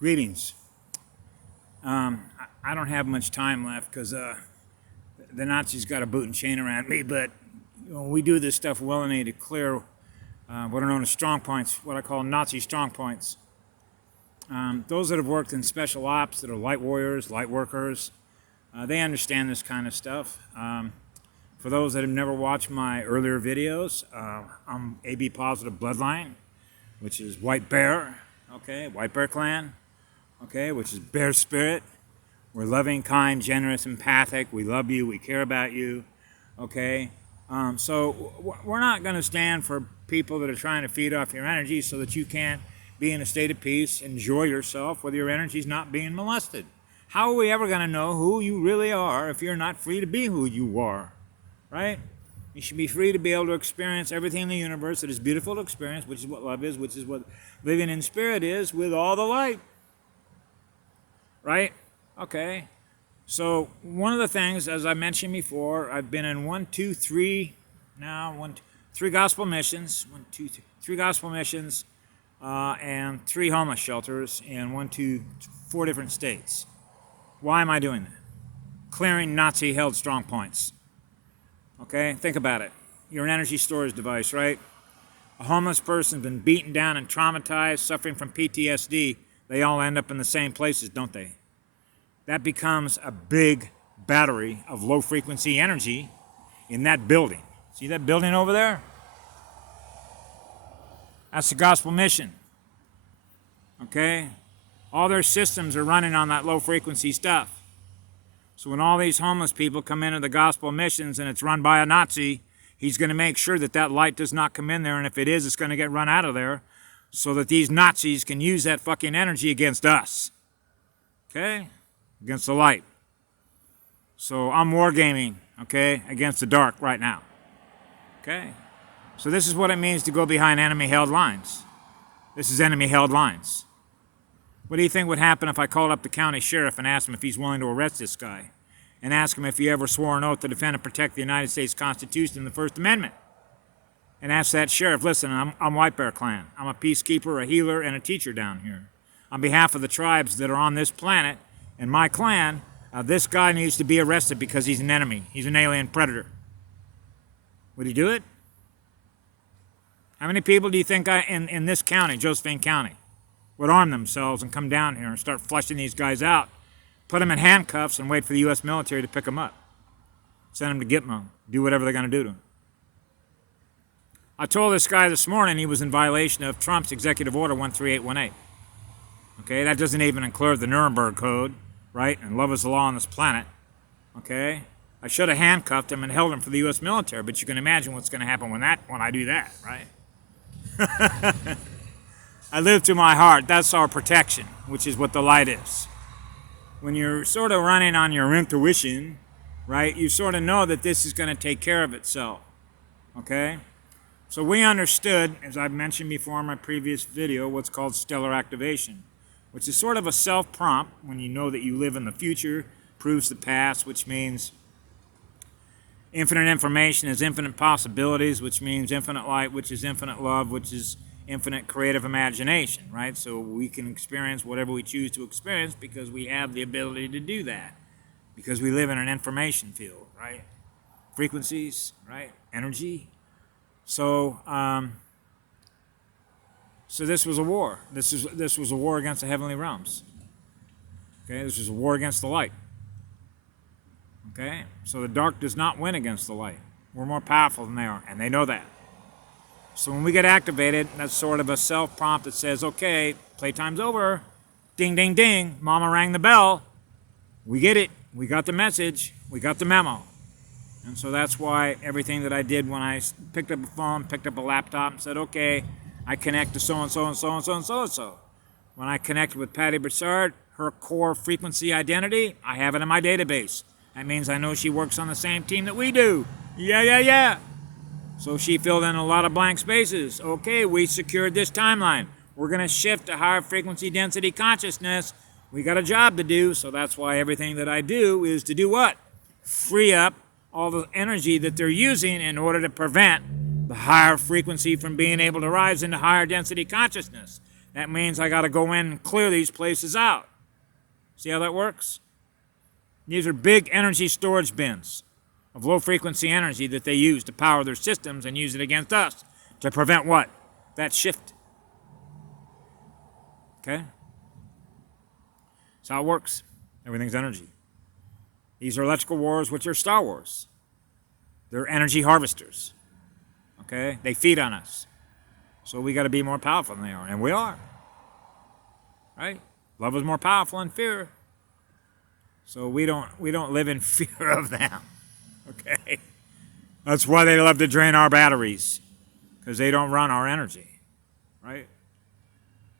Greetings. I don't have much time left because the Nazis got a boot and chain around me, but we do this stuff well and to clear what are known as strong points, what I call Nazi strong points. Those that have worked in special ops, that are light warriors, light workers, they understand this kind of stuff. For those that have never watched my earlier videos, I'm AB positive bloodline, which is White Bear, okay, White Bear Clan, okay, which is Bear Spirit. We're loving, kind, generous, empathic. We love you. We care about you, okay? So we're not going to stand for people that are trying to feed off your energy so that you can't be in a state of peace, enjoy yourself, whether your energy's not being molested. How are we ever going to know who you really are if you're not free to be who you are, right? You should be free to be able to experience everything in the universe that is beautiful to experience, which is what love is, which is what living in spirit is, with all the light, right? Okay. So one of the things, as I mentioned before, I've been in three gospel missions, three gospel missions, and 3 homeless shelters in 4 different states. Why am I doing that? Clearing Nazi-held strong points. Okay, think about it. You're an energy storage device, right? A homeless person's been beaten down and traumatized, suffering from PTSD. They all end up in the same places, don't they? That becomes a big battery of low-frequency energy in that building. See that building over there? That's the gospel mission. Okay? All their systems are running on that low-frequency stuff. So when all these homeless people come into the gospel missions and it's run by a Nazi, he's going to make sure that that light does not come in there, and if it is, it's going to get run out of there so that these Nazis can use that fucking energy against us. Okay? Against the light. So I'm wargaming, okay, against the dark right now. Okay? So this is what it means to go behind enemy-held lines. This is enemy-held lines. What do you think would happen if I called up the county sheriff and asked him if he's willing to arrest this guy? And ask him if he ever swore an oath to defend and protect the United States Constitution and the First Amendment? And ask that sheriff, listen, I'm White Bear Clan. I'm a peacekeeper, a healer, and a teacher down here. On behalf of the tribes that are on this planet and my clan, this guy needs to be arrested because he's an enemy. He's an alien predator. Would he do it? How many people do you think in this county, Josephine County, would arm themselves and come down here and start flushing these guys out, put them in handcuffs, and wait for the U.S. military to pick them up, send them to Gitmo, do whatever they're going to do to them? I told this guy this morning he was in violation of Trump's Executive Order 13818. Okay, that doesn't even include the Nuremberg Code, right, and love is the law on this planet. Okay, I should have handcuffed him and held him for the U.S. military, but you can imagine what's going to happen when I do that, right? I live to my heart. That's our protection, which is what the light is. When you're sort of running on your intuition, right, you sort of know that this is going to take care of itself, okay? So we understood, as I've mentioned before in my previous video, what's called stellar activation, which is sort of a self-prompt when you know that you live in the future, proves the past, which means infinite information is infinite possibilities, which means infinite light, which is infinite love, which is infinite creative imagination, right? So we can experience whatever we choose to experience because we have the ability to do that, because we live in an information field, right? Frequencies, right? Energy. So this was a war. This was a war against the heavenly realms. Okay, this was a war against the light. Okay, so the dark does not win against the light. We're more powerful than they are, and they know that. So when we get activated, that's sort of a self-prompt that says, okay, playtime's over. Ding, ding, ding. Mama rang the bell. We get it. We got the message. We got the memo. And so that's why everything that I did when I picked up a phone, picked up a laptop, and said, okay, I connect to so-and-so and so-and-so and so-and-so. When I connected with Patty Broussard, her core frequency identity, I have it in my database. That means I know she works on the same team that we do. Yeah. So she filled in a lot of blank spaces. Okay, we secured this timeline. We're going to shift to higher frequency density consciousness. We got a job to do, so that's why everything that I do is to do what? Free up all the energy that they're using in order to prevent the higher frequency from being able to rise into higher density consciousness. That means I got to go in and clear these places out. See how that works? These are big energy storage bins of low-frequency energy that they use to power their systems and use it against us to prevent what? That shift. Okay? That's how it works. Everything's energy. These are electrical wars, which are Star Wars. They're energy harvesters. Okay? They feed on us. So we got to be more powerful than they are. And we are. Right? Love is more powerful than fear. So we don't live in fear of them. Okay? That's why they love to drain our batteries. Because they don't run our energy. Right?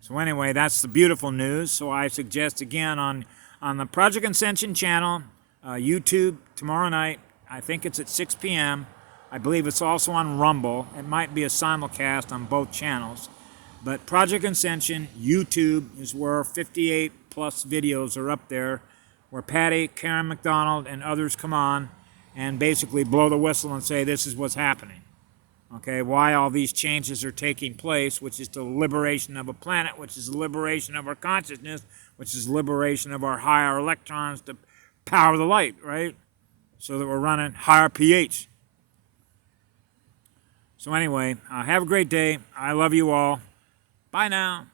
So anyway, that's the beautiful news. So I suggest again on the Project Ascension channel, YouTube tomorrow night. I think it's at 6 p.m. I believe it's also on Rumble. It might be a simulcast on both channels. But Project Ascension, YouTube, is where 58 plus videos are up there, where Patty, Karen McDonald, and others come on and basically blow the whistle and say this is what's happening. Okay, why all these changes are taking place, which is the liberation of a planet, which is the liberation of our consciousness, which is liberation of our higher electrons to power the light, right? So that we're running higher pH. So anyway, have a great day. I love you all. Bye now.